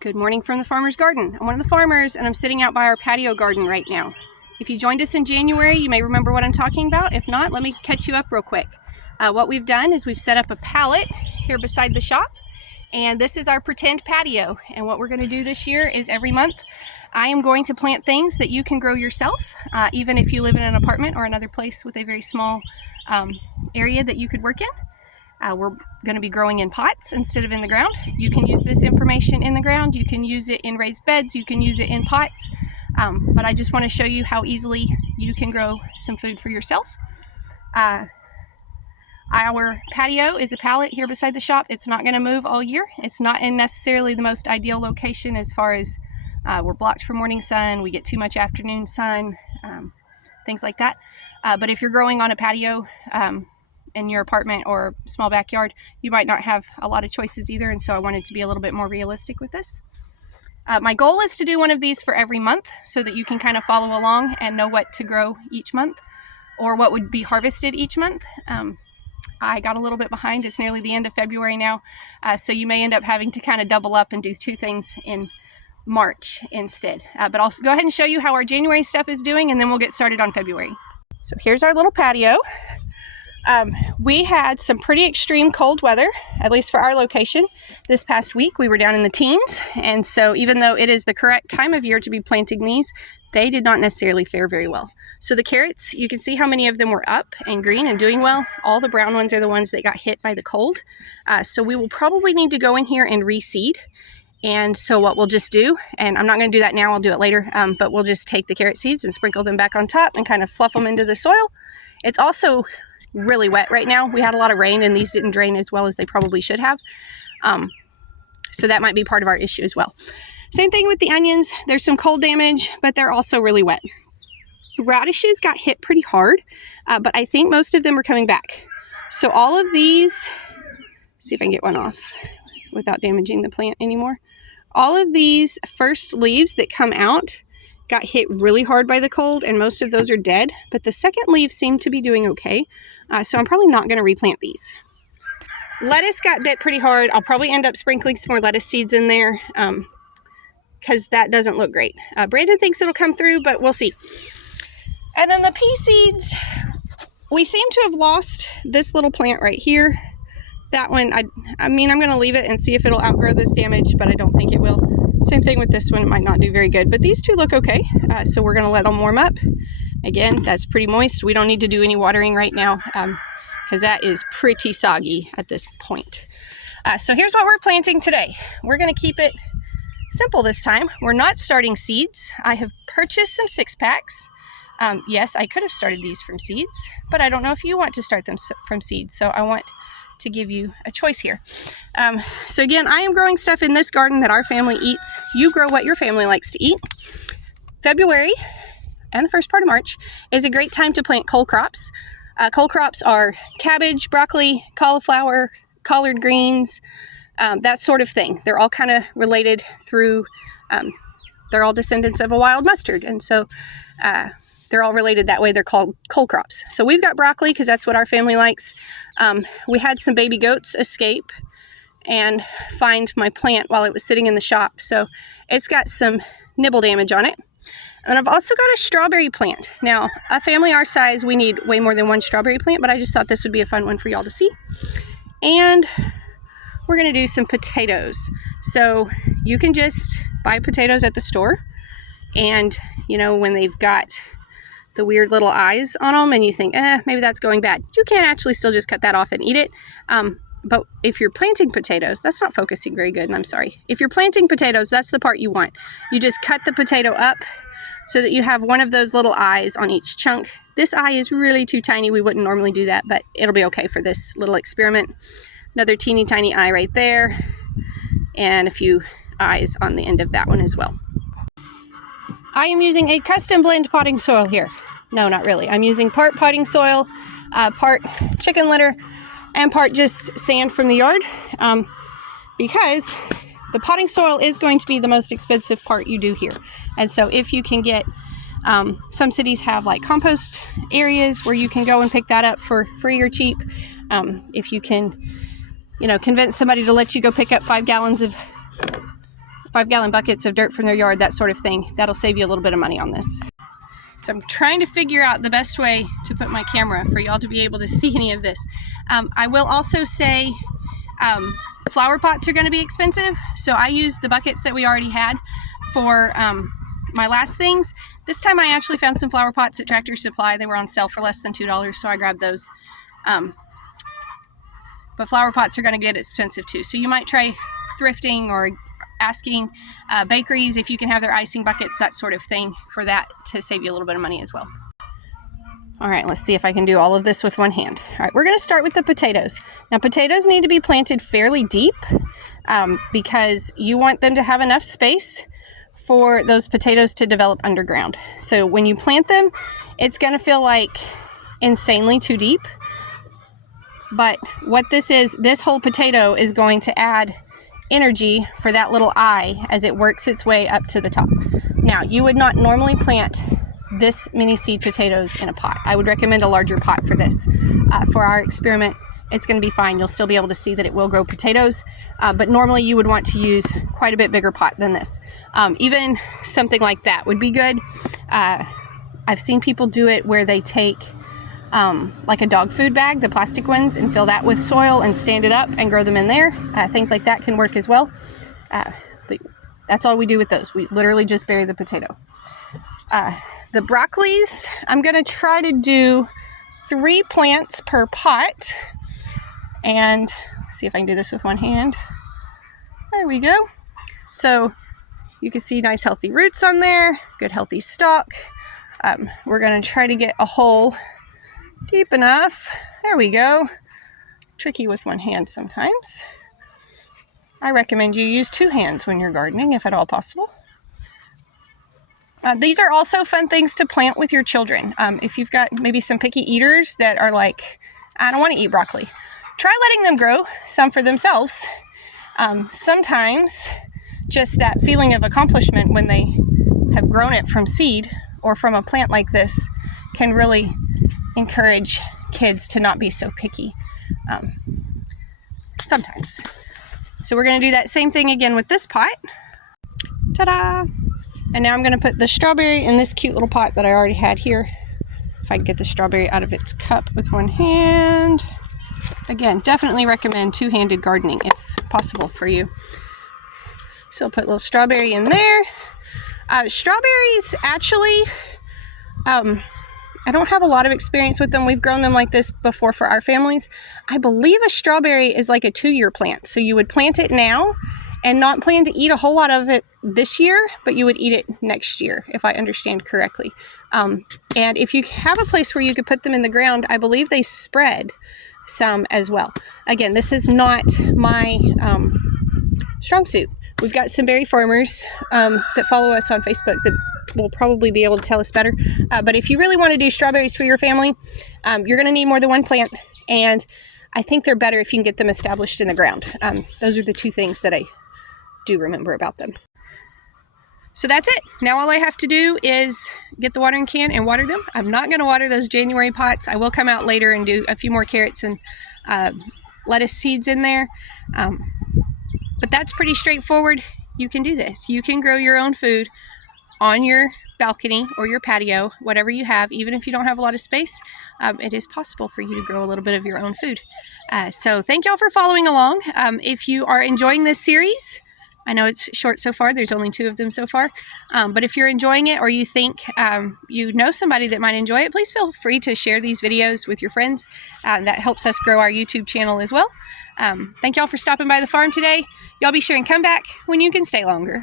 Good morning from the farmer's garden. I'm one of the farmers and I'm sitting out by our patio garden right now. If you joined us in January, you may remember what I'm talking about. If not, let me catch you up real quick. What we've done is we've set up a pallet here beside the shop, and this is our pretend patio. And what we're going to do this year is every month I am going to plant things that you can grow yourself, even if you live in an apartment or another place with a very small area that you could work in. We're going to be growing in pots instead of in the ground. You can use this information in the ground. You can use it in raised beds. You can use it in pots. But I just want to show you how easily you can grow some food for yourself. Our patio is a pallet here beside the shop. It's not going to move all year. It's not in necessarily the most ideal location as far as we're blocked from morning sun. We get too much afternoon sun, things like that. But if you're growing on a patio, in your apartment or small backyard, you might not have a lot of choices either, and so I wanted to be a little bit more realistic with this. My goal is to do one of these for every month so that you can kind of follow along and know what to grow each month or what would be harvested each month. I got a little bit behind. It's nearly the end of February now, so you may end up having to kind of double up and do two things in March instead. But I'll go ahead and show you how our January stuff is doing, and then we'll get started on February. So here's our little patio. We had some pretty extreme cold weather, at least for our location. This past week we were down in the teens, and so even though it is the correct time of year to be planting these, they did not necessarily fare very well. So the carrots, you can see how many of them were up and green and doing well. All the brown ones are the ones that got hit by the cold. So we will probably need to go in here and reseed. And so what we'll just do, and I'm not going to do that now, I'll do it later, but we'll just take the carrot seeds and sprinkle them back on top and kind of fluff them into the soil. It's also really wet right now. We had a lot of rain and these didn't drain as well as they probably should have. So that might be part of our issue as well. Same thing with the onions. There's some cold damage, but they're also really wet. Radishes got hit pretty hard, but I think most of them are coming back. So all of these, see if I can get one off without damaging the plant anymore. All of these first leaves that come out got hit really hard by the cold, and most of those are dead, but the second leaves seem to be doing okay. So I'm probably not going to replant these. Lettuce got bit pretty hard. I'll probably end up sprinkling some more lettuce seeds in there because that doesn't look great. Brandon thinks it'll come through, but we'll see. And then the pea seeds, we seem to have lost this little plant right here. That one, I mean, I'm going to leave it and see if it'll outgrow this damage, but I don't think it will. Same thing with this one, it might not do very good, but these two look okay. So we're going to let them warm up. Again, that's pretty moist. We don't need to do any watering right now because that is pretty soggy at this point. So here's what we're planting today. We're going to keep it simple this time. We're not starting seeds. I have purchased some 6-packs. Yes, I could have started these from seeds, but I don't know if you want to start them from seeds. So I want to give you a choice here. So again, I am growing stuff in this garden that our family eats. You grow what your family likes to eat. February and the first part of March is a great time to plant cole crops. Cole crops are cabbage, broccoli, cauliflower, collard greens, that sort of thing. They're all kind of related through, they're all descendants of a wild mustard. And so they're all related that way. They're called cole crops. So we've got broccoli because that's what our family likes. We had some baby goats escape and find my plant while it was sitting in the shop. So it's got some nibble damage on it. And I've also got a strawberry plant. Now, a family our size, we need way more than one strawberry plant, but I just thought this would be a fun one for y'all to see. And we're going to do some potatoes. So you can just buy potatoes at the store. And, you know, when they've got the weird little eyes on them and you think, maybe that's going bad, you can actually still just cut that off and eat it. But if you're planting potatoes, that's not focusing very good, and I'm sorry. If you're planting potatoes, that's the part you want. You just cut the potato up so that you have one of those little eyes on each chunk. This eye is really too tiny. We wouldn't normally do that, but it'll be okay for this little experiment. Another teeny tiny eye right there, and a few eyes on the end of that one as well. I am using a custom blend potting soil here. No, not really. I'm using part potting soil, part chicken litter, and part just sand from the yard because the potting soil is going to be the most expensive part you do here. And so if you can get, some cities have like compost areas where you can go and pick that up for free or cheap. If you can, you know, convince somebody to let you go pick up 5 gallons of 5-gallon buckets of dirt from their yard, that sort of thing. That'll save you a little bit of money on this. So I'm trying to figure out the best way to put my camera for y'all to be able to see any of this. I will also say flower pots are going to be expensive, so I used the buckets that we already had for my last things. This time I actually found some flower pots at Tractor Supply. They were on sale for less than $2, so I grabbed those. But flower pots are going to get expensive too, so you might try thrifting or asking bakeries if you can have their icing buckets, that sort of thing, for that to save you a little bit of money as well. All right, let's see if I can do all of this with one hand. All right, we're going to start with the potatoes. Now, potatoes need to be planted fairly deep because you want them to have enough space for those potatoes to develop underground. So when you plant them, it's going to feel like insanely too deep. But what this is, this whole potato is going to add energy for that little eye as it works its way up to the top. Now, you would not normally plant this many seed potatoes in a pot. I would recommend a larger pot for this. For our experiment, it's going to be fine. You'll still be able to see that it will grow potatoes, but normally you would want to use quite a bit bigger pot than this. Even something like that would be good. I've seen people do it where they take like a dog food bag, the plastic ones, and fill that with soil and stand it up and grow them in there. Things like that can work as well. But that's all we do with those. We literally just bury the potato. The broccolis, I'm going to try to do 3 plants per pot. And see if I can do this with one hand. There we go. So you can see nice healthy roots on there, good healthy stalk. We're going to try to get a hole deep enough. There we go. Tricky with one hand sometimes. I recommend you use 2 hands when you're gardening, if at all possible. These are also fun things to plant with your children. If you've got maybe some picky eaters that are like, I don't want to eat broccoli, try letting them grow some for themselves. Sometimes just that feeling of accomplishment when they have grown it from seed or from a plant like this can really encourage kids to not be so picky. Sometimes. So we're going to do that same thing again with this pot. Ta-da! And now I'm going to put the strawberry in this cute little pot that I already had here. If I can get the strawberry out of its cup with one hand. Again, definitely recommend 2-handed gardening if possible for you. So I'll put a little strawberry in there. Strawberries, actually, I don't have a lot of experience with them. We've grown them like this before for our families. I believe a strawberry is like a 2-year plant. So you would plant it now and not plan to eat a whole lot of it this year, but you would eat it next year, if I understand correctly. And if you have a place where you could put them in the ground, I believe they spread some as well. Again, this is not my strong suit. We've got some berry farmers that follow us on Facebook that will probably be able to tell us better. But if you really want to do strawberries for your family, you're going to need more than one plant. And I think they're better if you can get them established in the ground. Those are the 2 things that I do remember about them. So that's it. Now all I have to do is get the watering can and water them. I'm not going to water those January pots. I will come out later and do a few more carrots and lettuce seeds in there. But that's pretty straightforward. You can do this. You can grow your own food on your balcony or your patio, whatever you have. Even if you don't have a lot of space, it is possible for you to grow a little bit of your own food. So thank y'all for following along. If you are enjoying this series, I know it's short so far. There's only 2 of them so far. But if you're enjoying it or you think you know somebody that might enjoy it, please feel free to share these videos with your friends. That helps us grow our YouTube channel as well. Thank y'all for stopping by the farm today. Y'all be sure and come back when you can stay longer.